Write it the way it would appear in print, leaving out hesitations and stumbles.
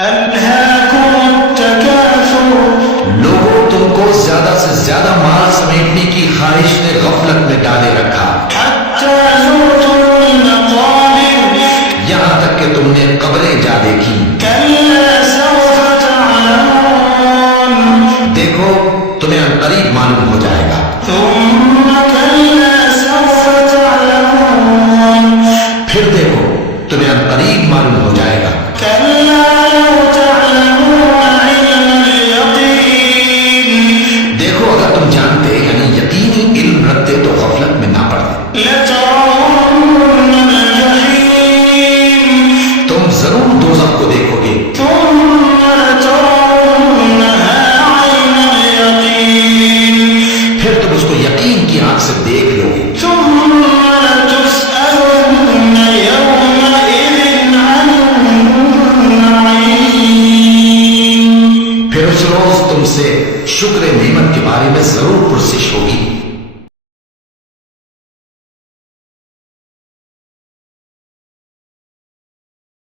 ألهاكم التكاثر لوگوں تم کو زیادہ سے زیادہ مال سمیٹنے کی خواہش نے غفلت میں ڈالے رکھا، حتى زرتم المقابر یہاں تک کہ تم نے قبریں جا دیکھی۔ كلا سوف تعلمون دیکھو تمہیں عنقریب معلوم ہو جائے گا۔ ثم كلا سوف تعلمون پھر دیکھو تمہیں عنقریب معلوم ہو جائے گا۔ كلا لو تعلمون علم اليقين دیکھو اگر تم جانتے یعنی یقینی علم رکھتے تو غفلت میں نہ پڑتے، لترون الجحيم تم ضرور دوزخ کو دیکھو گے، ثم لترونها عين اليقين پھر تم اس کو یقین کی آنکھ سے دیکھ لو گے، ثم لتسألن يومئذ عن النعيم پھر اس روز تم سے شکر نعمت کے بارے